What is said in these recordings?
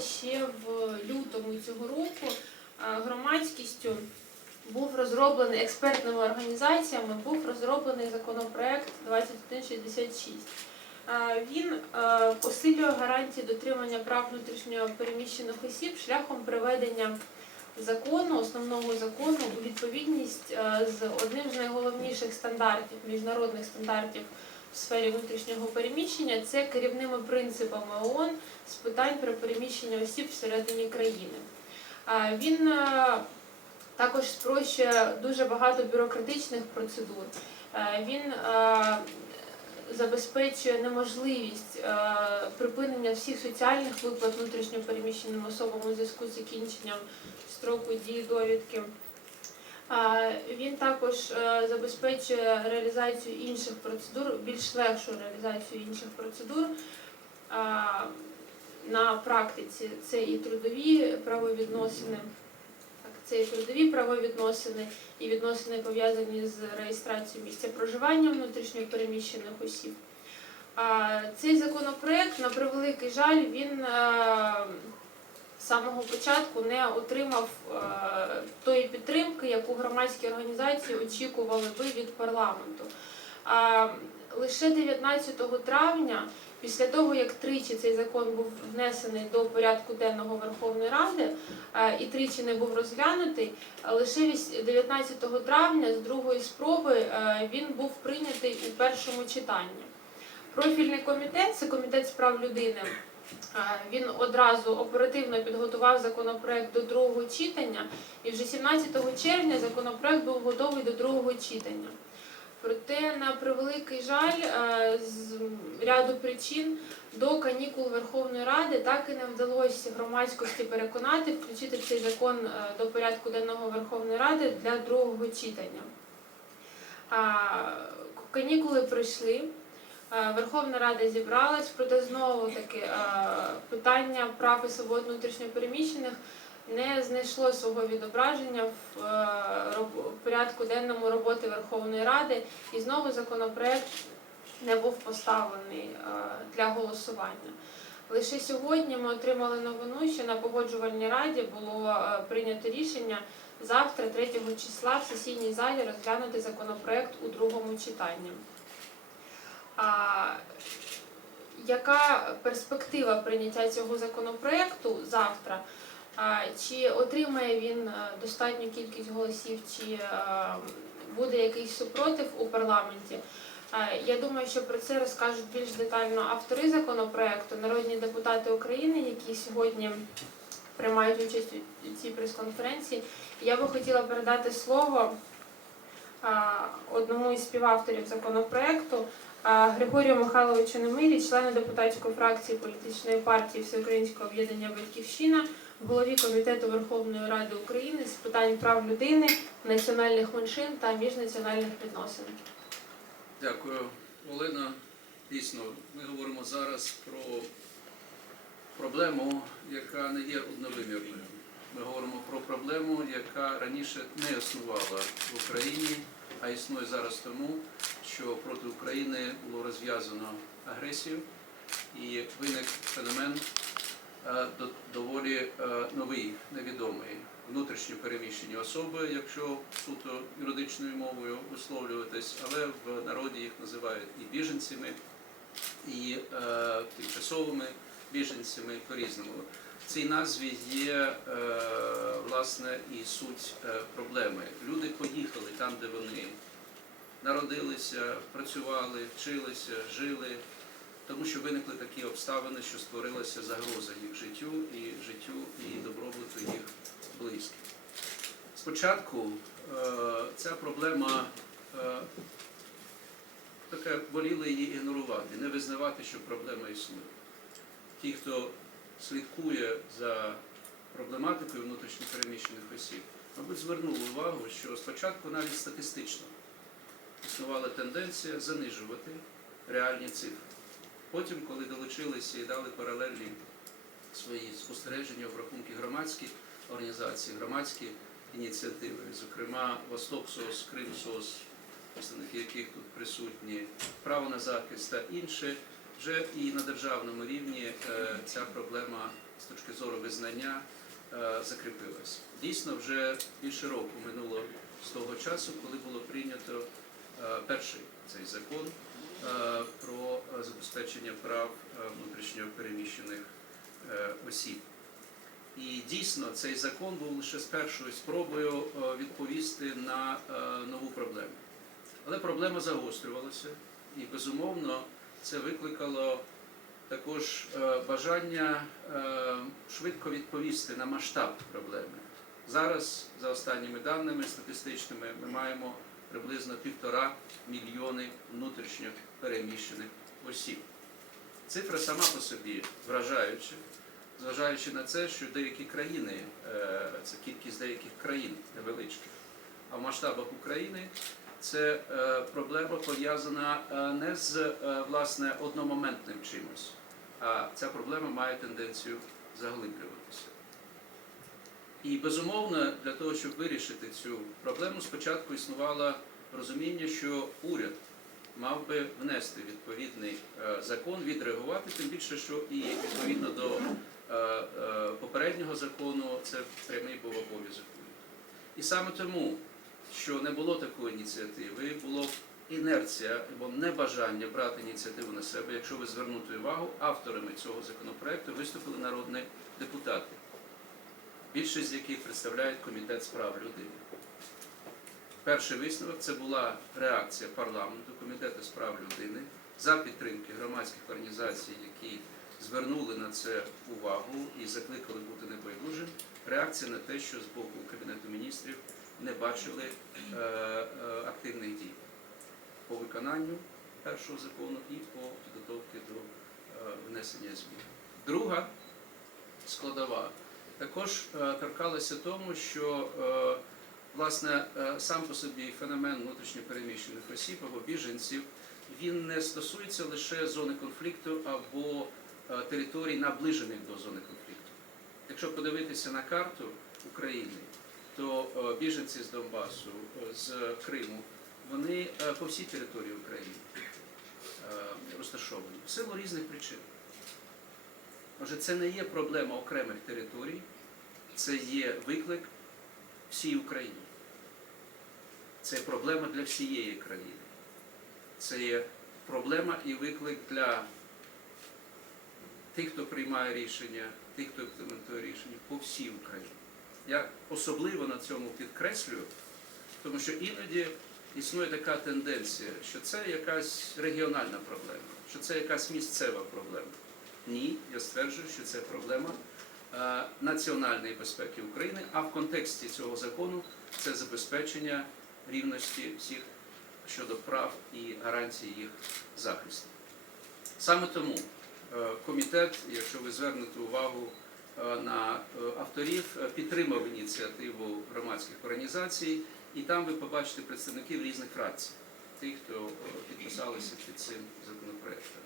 ще в лютому цього року громадськістю був розроблений експертними організаціями, був розроблений законопроект 2166. Е, Він посилює гарантії дотримання прав внутрішньо переміщених осіб шляхом приведення закону, основного закону у відповідність з одним з найголовніших стандартів, міжнародних стандартів в сфері внутрішнього переміщення це керівними принципами ООН з питань про переміщення осіб всередині країни. Він е, також спрощує дуже багато бюрократичних процедур. Е, Він е, забезпечує неможливість припинення всіх соціальних виплат внутрішньо переміщеним особам у зв'язку з закінченням строку дії довідки. Він також е, забезпечує реалізацію інших процедур, більш легшу реалізацію інших процедур на практиці. Це і трудові правовідносини, так, це і трудові правовідносини, і відносини пов'язані з реєстрацією місця проживання внутрішньо переміщених осіб. Цей законопроект, на превеликий жаль, він е, самого початку не отримав е, тої підтримки, яку громадські організації очікували би від парламенту. Лише 19 травня, після того як тричі цей закон був внесений до порядку денного Верховної Ради е, і тричі не був розглянутий, лише віс- 19 травня з другої спроби е, він був прийнятий у першому читанні. Профільний комітет, це комітет з прав людини. Він одразу оперативно підготував законопроект до другого читання, і вже 17 червня законопроект був готовий до другого читання. Проте, на превеликий жаль, з ряду причин до канікул Верховної Ради так і не вдалося громадськості переконати включити цей закон до порядку денного Верховної Ради для другого читання. Канікули пройшли. Е, Верховна Рада зібралась, проте знову таки е, питання прав і свобод внутрішньопереміщених не знайшло свого відображення в е, порядку денному роботи Верховної Ради, і знову законопроект не був поставлений для голосування. Лише сьогодні ми отримали новину, що на погоджувальній раді було прийнято рішення завтра, 3 числа, в сесійній залі розглянути законопроект у другому читанні. Яка перспектива прийняття цього законопроекту завтра? Чи отримає він е, достатню кількість голосів, чи е, буде якийсь супротив у парламенті? Я думаю, що про це розкажуть більш детально автори законопроекту, народні депутати України, які сьогодні приймають участь у цій прес-конференції. Я би хотіла передати слово одному із співавторів законопроекту Григорію Михайловичу Немирі, члену депутатської фракції політичної партії Всеукраїнського об'єднання Батьківщина, голові комітету Верховної Ради України з питань прав людини, національних меншин та міжнаціональних відносин. Дякую, Олена. Дійсно, ми говоримо зараз про проблему, яка не є одновимірною. Ми говоримо про проблему, яка раніше не існувала в Україні, а існує зараз тому, що проти України було розв'язано агресію і виник феномен е, доволі е, новий, невідомий. Внутрішньо переміщені особи, якщо суто юридичною мовою висловлюватись, але в народі їх називають і біженцями, і е, тимчасовими біженцями по-різному. В цій назві є власне і суть проблеми. Люди поїхали там, де вони народилися, працювали, вчилися, жили, тому що виникли такі обставини, що створилася загроза їх життю і життю і добробуту їх близьких. Спочатку е, ця проблема е, таке воліли її ігнорувати, не визнавати, що проблема існує. Ті, хто слідкує за проблематикою внутрішньопереміщених осіб, мабуть, звернули увагу, що спочатку навіть статистично існувала тенденція занижувати реальні цифри. Потім, коли долучилися і дали паралельні свої спостереження, обрахунки громадські організації, громадські ініціативи, зокрема Восток СОС, Крим представники яких тут присутні, право на захист та інше, вже і на державному рівні е, ця проблема з точки зору визнання закріпилась. Дійсно, вже більше року минуло з того часу, коли було прийнято е, перший цей закон е, про е, забезпечення прав е, внутрішньо переміщених е, осіб. І дійсно цей закон був лише з першою спробою е, відповісти на е, нову проблему. Але проблема загострювалася, і безумовно це викликало також е, бажання е, швидко відповісти на масштаб проблеми. Зараз, за останніми даними статистичними, ми маємо приблизно півтора мільйони внутрішньо переміщених осіб. Цифра сама по собі вражаюча, зважаючи на це, що деякі країни, е, це кількість деяких країн невеличких, а в масштабах України це е, проблема пов'язана е, не з е, власне одномоментним чимось, а ця проблема має тенденцію заглиблюватися. І безумовно, для того, щоб вирішити цю проблему, спочатку існувало розуміння, що уряд мав би внести відповідний закон, відреагувати, тим більше, що і відповідно до попереднього закону це прямий був обов'язок. І саме тому, що не було такої ініціативи, було інерція або небажання брати ініціативу на себе. Якщо ви звернути увагу, авторами цього законопроекту виступили народні депутати, більшість з яких представляють комітет з прав людини. Перший висновок це була реакція парламенту, комітету з прав людини за підтримки громадських організацій, які звернули на це увагу і закликали бути небайдужим. Реакція на те, що з боку Кабінету міністрів не бачили е, е, активних дій по виконанню першого закону і по підготовці до е, внесення змін. Друга складова також торкалася тому, що власне сам по собі феномен внутрішньопереміщених осіб або біженців він не стосується лише зони конфлікту або територій, наближених до зони конфлікту. Якщо подивитися на карту України, то е, біженці з Донбасу, е, з Криму, вони е, по всій території України розташовані в силу різних причин. Отже, це не є проблема окремих територій, це є виклик всій Україні. Це проблема для всієї країни. Це є проблема і виклик для тих, хто приймає рішення, тих, хто імплементує рішення по всій Україні. Я особливо на цьому підкреслюю, тому що іноді існує така тенденція, що це якась регіональна проблема, що це якась місцева проблема. Ні, я стверджую, що це проблема е, національної безпеки України, а в контексті цього закону це забезпечення рівності всіх щодо прав і гарантій їх захисту. Саме тому е, комітет, якщо ви звернете увагу на е, авторів, е, підтримав ініціативу громадських організацій, і там ви побачите представників різних фракцій, тих, хто е, підписалися під цим законопроектом.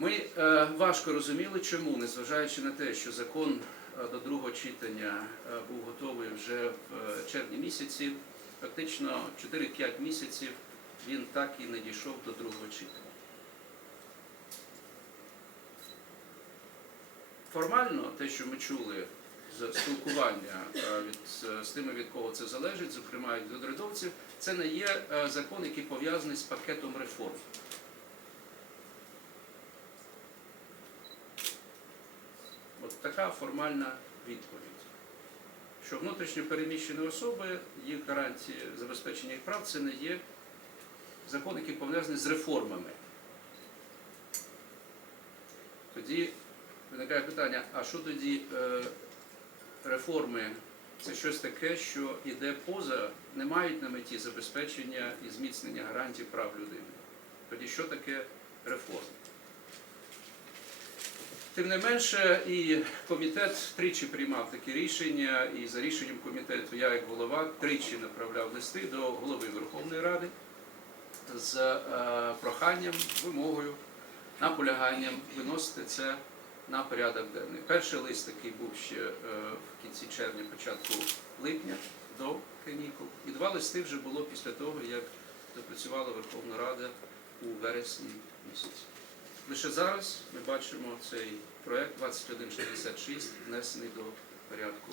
Ми е, важко розуміли, чому, незважаючи на те, що закон е, до другого читання е, був готовий вже в е, червні місяці, фактично 4-5 місяців він так і не дійшов до другого читання. Формально, те, що ми чули з спілкування е, від, з тими, від кого це залежить, зокрема від урядовців, це не є е, закон, який пов'язаний з пакетом реформ. От така формальна відповідь. Що внутрішньо переміщені особи, їх гарантії забезпечення їх прав, це не є закон, який пов'язаний з реформами. Тоді виникає питання, а що тоді е, реформи? Це щось таке, що йде поза, не мають на меті забезпечення і зміцнення гарантій прав людини. Тоді що таке реформи? Тим не менше, і комітет тричі приймав такі рішення, і за рішенням комітету я, як голова, тричі направляв листи до голови Верховної Ради з е, проханням, вимогою, наполяганням виносити це на порядок денний. Перший лист такий був ще е, в кінці червня, початку липня до канікул. І два листи вже було після того, як запрацювала Верховна Рада у вересні місяці. Лише зараз ми бачимо цей проєкт 2166 внесений до порядку